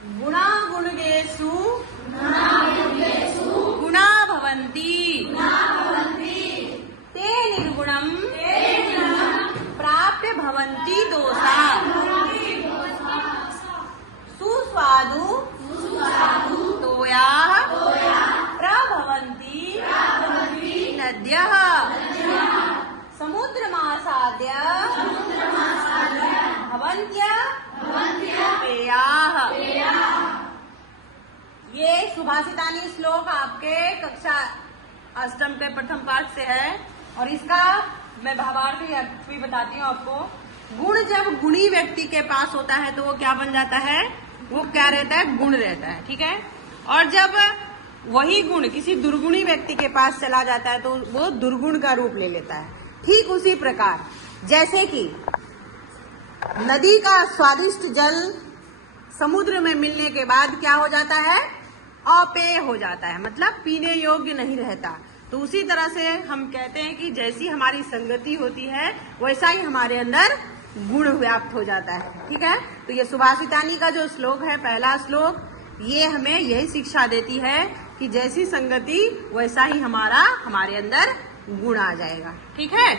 गुणा गुणगेषु गुणा भवन्ति ते निर्गुणं प्राप्य भवन्ति दोषा सुस्वादु तोयाः प्रभवन्ति नद्यः समुद्रमासाद्य भवन्त्य पेयाः। ये सुभाषितानी श्लोक आपके कक्षा अष्टम के प्रथम पाठ से है और इसका मैं भावार्थ भी बताती हूँ आपको। गुण जब गुणी व्यक्ति के पास होता है तो वो क्या बन जाता है, वो क्या रहता है, गुण रहता है, ठीक है। और जब वही गुण किसी दुर्गुणी व्यक्ति के पास चला जाता है तो वो दुर्गुण का रूप ले लेता है। ठीक उसी प्रकार जैसे कि नदी का स्वादिष्ट जल समुद्र में मिलने के बाद क्या हो जाता है, अपेय हो जाता है, मतलब पीने योग्य नहीं रहता। तो उसी तरह से हम कहते हैं कि जैसी हमारी संगति होती है वैसा ही हमारे अंदर गुण व्याप्त हो जाता है, ठीक है। तो ये सुभाषितानी का जो श्लोक है, पहला श्लोक, ये हमें यही शिक्षा देती है कि जैसी संगति वैसा ही हमारे अंदर गुण आ जाएगा, ठीक है।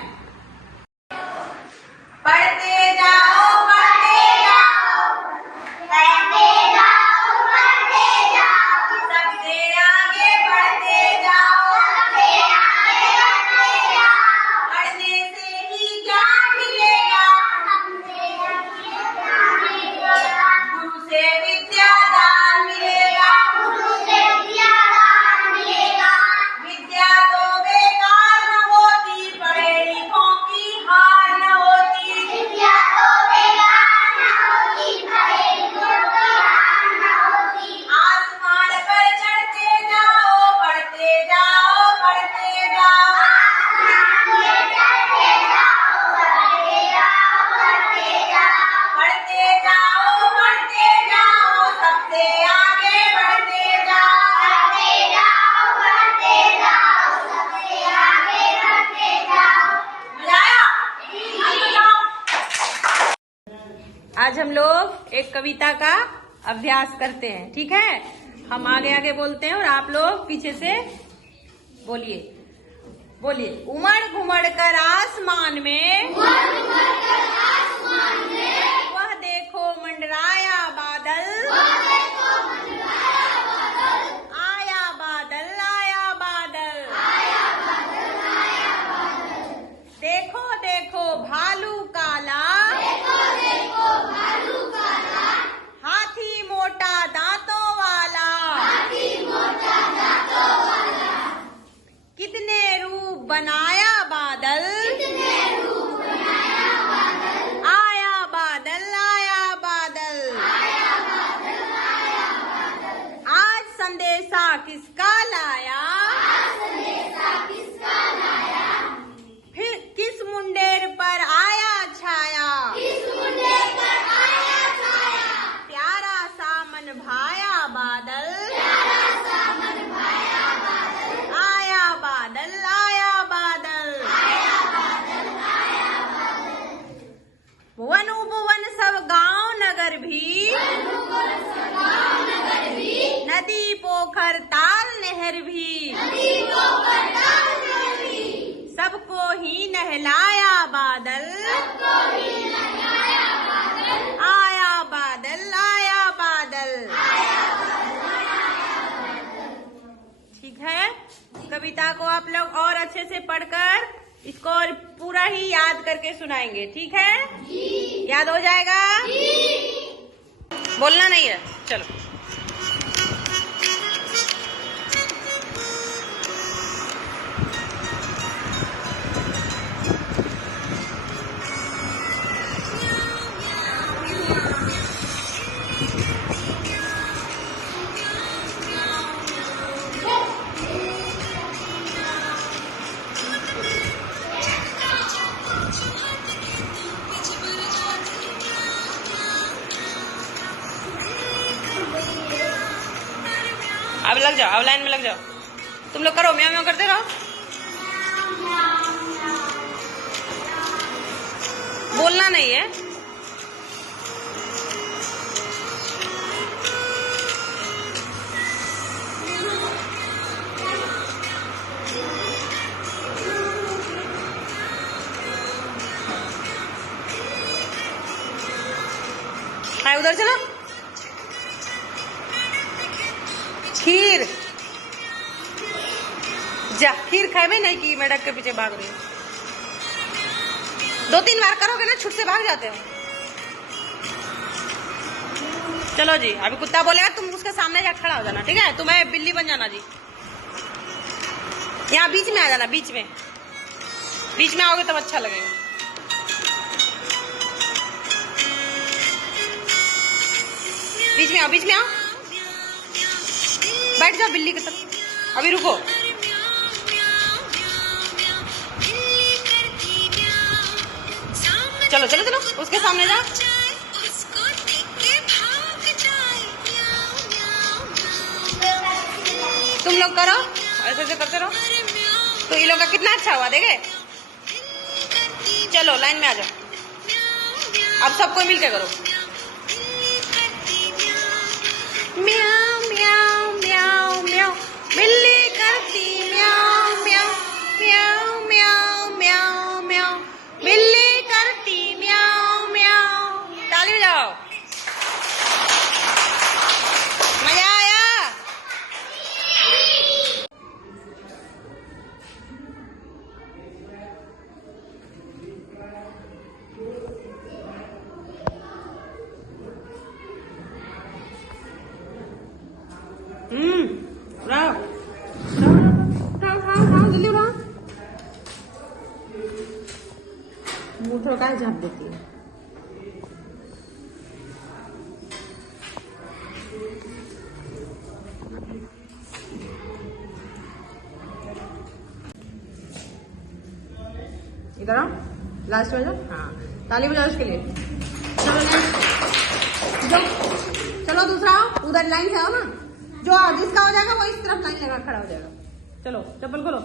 पढ़ते जाओ पढ़ते जाओ पढ़ते जाओ पढ़ते जाओ सबसे आगे बढ़ते जाओ पढ़ने से ही ज्ञान मिलेगा गुरु से विद्यादान मिलेगा विद्या तो बेकार न होती पढ़े लिखों की हार न होती आसमान पर चढ़ते जाओ पढ़ते जाओ पढ़ते जाओ पढ़ते जाओ सबसे आगे बढ़ते जाओ आज हम लोग एक कविता का अभ्यास करते हैं, ठीक है। हम आगे आगे बोलते हैं और आप लोग पीछे से बोलिए बोलिए। उमड़ घुमड़ कर आसमान में वह देखो मंडराया बादल आया बादल आया बादल देखो देखो भालू काला हाथी मोटा दांतों वाला कितने रूप बनाया बादल आया बादल आया बादल आज संदेशा किसका लाया फिर किस मुंडेर पर आया छाया प्यारा सा मन भाया बादल आया बादल आया बादल वन उपवन सब गांव नगर भी नदी पोखर ताल नहर भी सबको ही नहलाया बादल आया बादल आया बादल। ठीक है, कविता को आप लोग और अच्छे से पढ़कर इसको और पूरा ही याद करके सुनाएंगे, ठीक है। याद हो जाएगा, बोलना नहीं है, चलो। अब लग जाओ, अब लाइन में लग जाओ। तुम लोग करो, म्याऊ म्याऊ करते रहो। बोलना नहीं है। उधर चलो। खीर जा, खीर खाए नहीं कि मेढक के पीछे भाग रही है। 2-3 बार करोगे ना छुट से भाग जाते हो। चलो जी, अभी कुत्ता बोलेगा तुम उसके सामने जा खड़ा हो जाना, ठीक है? तुम्हें बिल्ली बन जाना जी। यहाँ बीच में आ जाना, बीच में आओगे तब अच्छा लगेगा। बीच में आओ, बीच में आओ, बैठ जाओ बिल्ली की तरफ। अभी रुको, चलो चलो चलो, उसके सामने जाओ। तुम लोग करो, ऐसे ऐसे करते रहो तो ये लोग का कितना अच्छा हुआ, देखे? चलो लाइन में आ जाओ, अब सबको मिलके करो। म्याऊ म्याऊ म्याऊ म्याऊ, बिल्ली करती म्याऊ म्याऊ म्याऊ म्याऊ म्याऊ म्याऊ, बिल्ली करती म्याऊ म्याऊ। ताली बजाओ, मजा आया? उठाओ जल्दी उठाओ। मुँह थोड़ा काय झाप देती है। इधर आओ, लास्ट में जाओ। हाँ, ताली बजाओ उसके लिए। चलो चलो दूसरा आओ, उधर लाइन से आओ ना, जो जिसका हो जाएगा वो इस तरफ लाइन लगा खड़ा हो जाएगा। चलो चप्पल खोलो।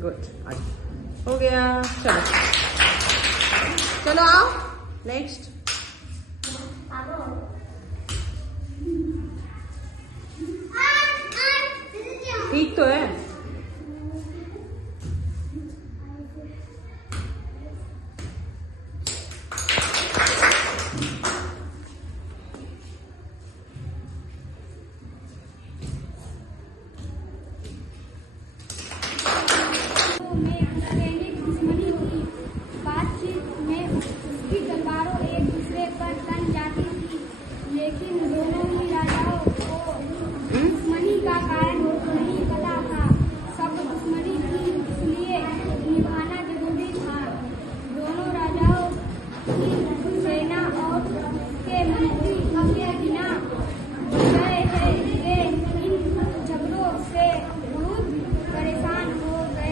गुड, हो गया। चलो चलो आओ नेक्स्ट।